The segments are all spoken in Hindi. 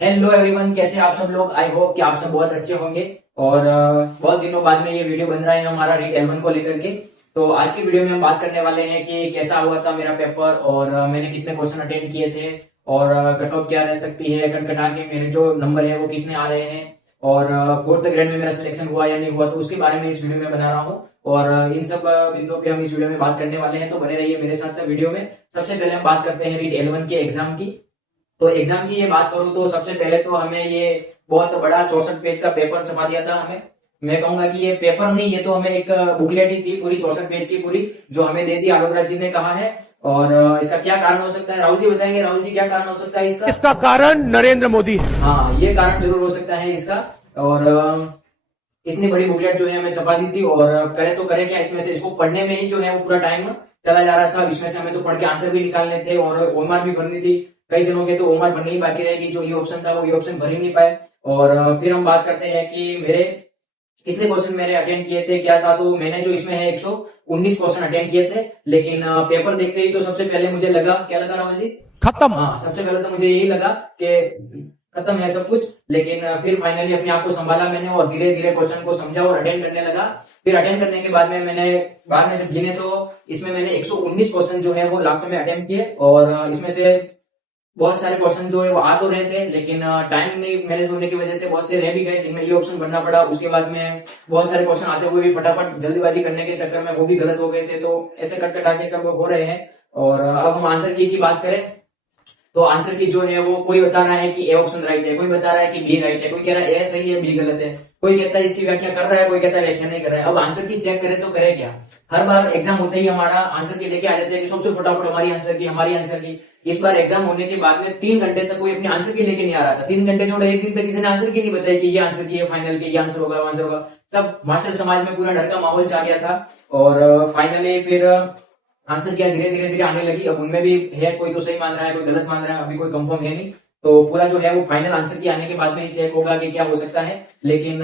हेलो एवरीवन, कैसे आप सब लोग। आई होप कि आप सब बहुत अच्छे होंगे। और बहुत दिनों बाद में ये वीडियो बन रहा है हमारा रीट एल1 को लेकर के। तो आज की वीडियो में हम बात करने वाले हैं कि कैसा हुआ था मेरा पेपर और मैंने कितने क्वेश्चन अटेंड किए थे और कट ऑफ क्या रह सकती है, कटकटा के मेरे जो नंबर है वो कितने आ रहे हैं और फोर्थ ग्रेड में मेरा सिलेक्शन हुआ या नहीं हुआ, तो उसके बारे में इस वीडियो में बना रहा हूँ। और इन सब बिंदुओं पे हम इस वीडियो में बात करने वाले हैं, तो बने रहिए मेरे साथ वीडियो में। सबसे पहले हम बात करते हैं रीट एल1 के एग्जाम की। तो एग्जाम की ये बात करूं तो सबसे पहले तो हमें ये बहुत बड़ा 64 पेज का पेपर छपा दिया था हमें। मैं कहूंगा कि ये पेपर नहीं, ये तो हमें एक बुकलेट ही थी पूरी 64 पेज की पूरी, जो हमें दे दी आलोक राज जी ने कहा है। और इसका क्या कारण हो सकता है, राहुल जी बताएंगे। राहुल जी क्या कारण हो सकता है इसका? इसका कारण नरेंद्र मोदी है। हाँ, ये कारण जरूर हो सकता है इसका। और इतनी बड़ी बुकलेट जो है हमें छपा दी थी, और करे तो करे क्या, इसमें से इसको पढ़ने में ही जो है वो पूरा टाइम चला जा रहा था। इसमें से हमें तो पढ़ के आंसर भी निकालने थे और ओएमआर भी भरनी थी। कई जनों के तो ओएमआर भरनी ही बाकी रहेगी, जो ये ऑप्शन था वो ये ऑप्शन भर ही नहीं पाए। और फिर हम बात करते हैं कि मेरे कितने क्वेश्चन मैंने अटेंड किए थे, क्या था। तो मैंने जो इसमें है 119 क्वेश्चन अटेंड किए थे। लेकिन पेपर देखते ही तो सबसे पहले मुझे लगा, क्या लगा राहुल जी? खत्म। हाँ, सबसे पहले तो मुझे यही लगा कि खत्म है सब कुछ। लेकिन फिर फाइनली अपने आप को संभाला मैंने और धीरे धीरे क्वेश्चन को समझा और अटेंड करने लगा। फिर अटेंड करने के बाद में मैंने बाद में जब गिने तो इसमें मैंने 119 क्वेश्चन जो है वो लास्ट में अटेम्प्ट किए। और इसमें से बहुत सारे क्वेश्चन जो है वो आ तो रहे थे, लेकिन टाइम नहीं मैनेज होने की वजह से बहुत से रह भी गए, जिनमें ये ऑप्शन भरना पड़ा। उसके बाद में बहुत सारे क्वेश्चन आते हुए भी फटाफट जल्दीबाजी करने के चक्कर में वो भी गलत हो गए थे। तो ऐसे कट कटा के सब हो रहे हैं। और अब हम आंसर की बात करें तो आंसर की जो है वो कोई बता रहा है कि ए ऑप्शन राइट है, कोई बता रहा है कि बी राइट है, कोई कह रहा है ए सही है बी गलत है, कोई कहता है इसकी व्याख्या कर रहा है, कोई कहता है व्याख्या नहीं कर रहा है। अब आंसर की चेक करें तो करे क्या। हर बार एग्जाम होते ही हमारा आंसर की लेके आ जाते हैं कि सबसे फटाफट हमारी आंसर की। इस बार एग्जाम होने के बाद में 3 घंटे तक कोई अपनी आंसर की लेके नहीं आ रहा था। 3 घंटे छोड़ो, एक दिन तक किसी ने आंसर की नहीं बताई कि ये आंसर की है फाइनल के, ये आंसर होगा आंसर होगा। सब मास्टर समाज में पूरा डर का माहौल छा गया था। और फाइनली फिर आंसर क्या धीरे धीरे धीरे आने लगी। अब उनमें भी है, कोई तो सही मान रहा है, कोई गलत मान रहा है, अभी कोई कंफर्म है नहीं। तो पूरा जो है वो फाइनल आंसर की आने के बाद में ही चेक होगा कि क्या हो सकता है। लेकिन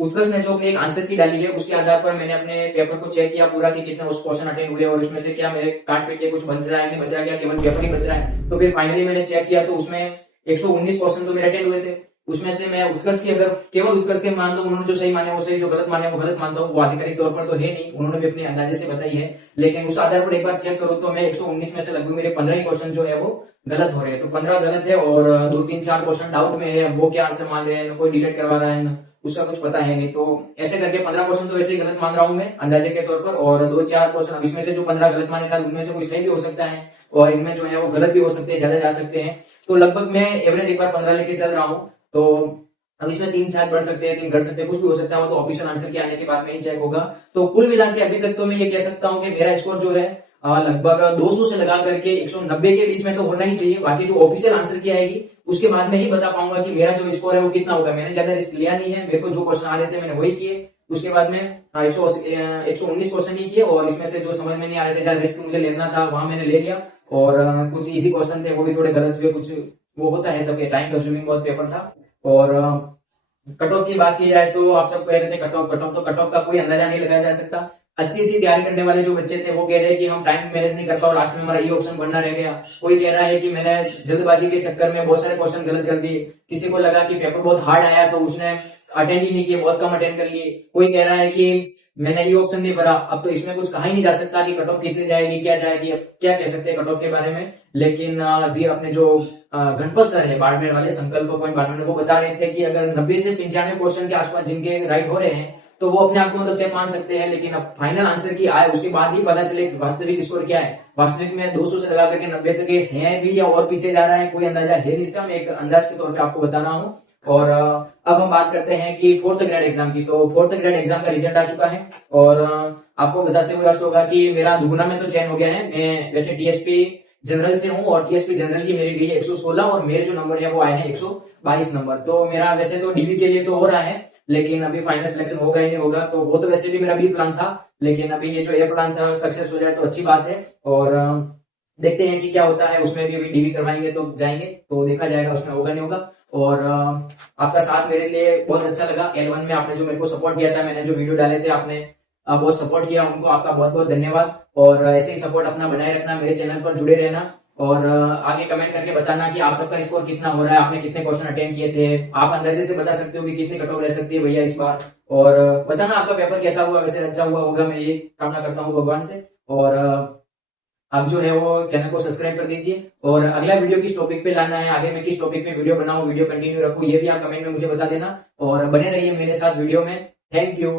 उत्कर्ष ने जो अपनी एक आंसर की डाली है उसके आधार पर मैंने अपने पेपर को चेक किया पूरा कि कितने उस क्वेश्चन अटेंड हुए और उसमें से क्या मेरे काट पीट के कुछ बच रहा है नहीं बच रहा, क्या केवल पेपर ही बच रहा है। तो फिर फाइनली मैंने चेक किया तो उसमें 119 क्वेश्चन तो मेरे अटेंड हुए थे। उसमें से मैं उत्कर्ष की, अगर केवल उत्कर्ष के मान दो, उन्होंने जो सही माने वो सही, जो गलत माने वो गलत मानता हूँ। वो आधिकारिक तौर पर तो है नहीं, उन्होंने भी अपने अंदाजे से बताई है। लेकिन उस आधार पर एक बार चेक करो तो मैं 119 में से लगभग मेरे 15 ही क्वेश्चन जो है वो गलत हो रहे हैं। तो 15 गलत है और 2 3 4 क्वेश्चन डाउट में है। वो क्या आंसर मान रहे हैं, कोई डिलीट करवा रहा है ना, उसका कुछ पता है नहीं। तो ऐसे करके 15 क्वेश्चन तो वैसे ही गलत मान रहा हूँ मैं अंदाजे के तौर पर। और 2 4 क्वेश्चन, अब इसमें से जो 15 गलत माने शायद उनमें से कोई सही भी हो सकता है और इनमें जो है वो गलत भी हो सकते हैं, ज्यादा जा सकते हैं। तो लगभग मैं एवरेज एक बार 15 लेके चल रहा हूँ। तो अब इसमें 3 4 बढ़ सकते हैं, 3 घट सकते हैं, कुछ भी हो सकता है। वो तो ऑफिशियल आंसर के आने के बाद में ही चेक होगा। तो कुल मिला के अभी तक तो मैं ये कह सकता हूँ कि मेरा स्कोर जो है लगभग 200 से लगा करके 190 के बीच में तो होना ही चाहिए। बाकी जो ऑफिशियल आंसर की आएगी उसके बाद में ही बता पाऊंगा कि मेरा जो स्कोर है वो कितना होगा। मैंने ज्यादा रिस्क लिया नहीं है, मेरे को जो क्वेश्चन आ रहे थे मैंने वही किए। उसके बाद में 119 क्वेश्चन ही किए और इसमें से जो समझ में नहीं आ रहे थे, ज्यादा रिस्क मुझे लेना था, वहां मैंने ले लिया। और कुछ इजी क्वेश्चन थे वो भी थोड़े गलत हुए, कुछ वो होता है सबके, टाइम कंज्यूमिंग बहुत पेपर था। और कट ऑफ की बात की जाए तो आप सब कह रहे थे कट ऑफ तो कट ऑफ का कोई अंदाजा नहीं लगाया जा सकता। अच्छी अच्छी तैयारी करने वाले जो बच्चे थे वो कह रहे हैं कि हम टाइम मैनेज नहीं कर पाए, लास्ट में हमारा ये ऑप्शन बनना रह गया। कोई कह रहा है कि मैंने जल्दबाजी के चक्कर में बहुत सारे क्वेश्चन गलत कर दिए। किसी को लगा कि पेपर बहुत हार्ड आया तो उसने अटेंड ही नहीं किए, बहुत कम अटेंड कर लिए। कोई कह रहा है कि मैंने ये ऑप्शन नहीं भरा। अब तो इसमें कुछ कहा ही नहीं जा सकता कि कट ऑफ कितनी जाएगी, क्या जाएगी, अब क्या कह सकते हैं कट ऑफ के बारे में। लेकिन अपने जो गणपत सर है बाड़मेर वाले, संकल्प पॉइंट बाड़मेर, वो बता रहे थे कि अगर 90 से 95 क्वेश्चन के आसपास जिनके राइट हो रहे हैं तो वो अपने आप को मतलब सेफ मान सकते हैं। लेकिन अब फाइनल आंसर की आए उसके बाद ही पता चले कि वास्तविक स्कोर क्या है। वास्तविक में 200 से लगा करके 90 तक है भी या और पीछे जा रहा है, कोई अंदाजा है नहीं इसका। मैं एक अंदाज के तौर पे आपको बता रहा हूँ। और अब हम बात करते हैं कि फोर्थ ग्रेड एग्जाम की। तो फोर्थ ग्रेड एग्जाम का रिजल्ट आ चुका है और आपको बताते हुए अर्थ होगा कि मेरा दुगुना में तो चयन हो गया है। मैं वैसे टीएसपी जनरल से हूँ और टीएसपी जनरल की मेरी डी है 116 और मेरे जो नंबर है वो आए हैं 122 नंबर। तो मेरा वैसे तो डीबी के लिए तो हो रहा है, लेकिन अभी फाइनल सिलेक्शन होगा ही नहीं होगा। तो वो तो वैसे भी मेरा बी प्लान था, लेकिन अभी ये जो ए प्लान था सक्सेस हो जाए तो अच्छी बात है। और देखते हैं कि क्या होता है। उसमें भी अभी डीबी करवाएंगे तो जाएंगे, तो देखा जाएगा उसमें होगा नहीं होगा। और आपका साथ मेरे लिए बहुत अच्छा लगा। L1 में आपने जो मेरे को सपोर्ट किया था, मैंने जो वीडियो डाले थे आपने बहुत सपोर्ट किया, उनको आपका बहुत बहुत धन्यवाद। और ऐसे ही सपोर्ट अपना बनाए रखना, मेरे चैनल पर जुड़े रहना। और आगे कमेंट करके बताना कि आप सबका स्कोर कितना हो रहा है, आपने कितने क्वेश्चन अटेम्प्ट किए थे। आप अंदाजे से बता सकते हो कि कितनी कट ऑफ रह सकती है भैया इस बार। और बताना आपका पेपर कैसा हुआ, वैसे अच्छा हुआ होगा, मैं ये कामना करता हूँ भगवान से। और आप जो है वो चैनल को सब्सक्राइब कर दीजिए। और अगला वीडियो किस टॉपिक पे लाना है, आगे मैं किस टॉपिक पे वीडियो बनाऊं, वीडियो कंटिन्यू रखूं, ये भी आप कमेंट में मुझे बता देना। और बने रहिए मेरे साथ वीडियो में। Thank you.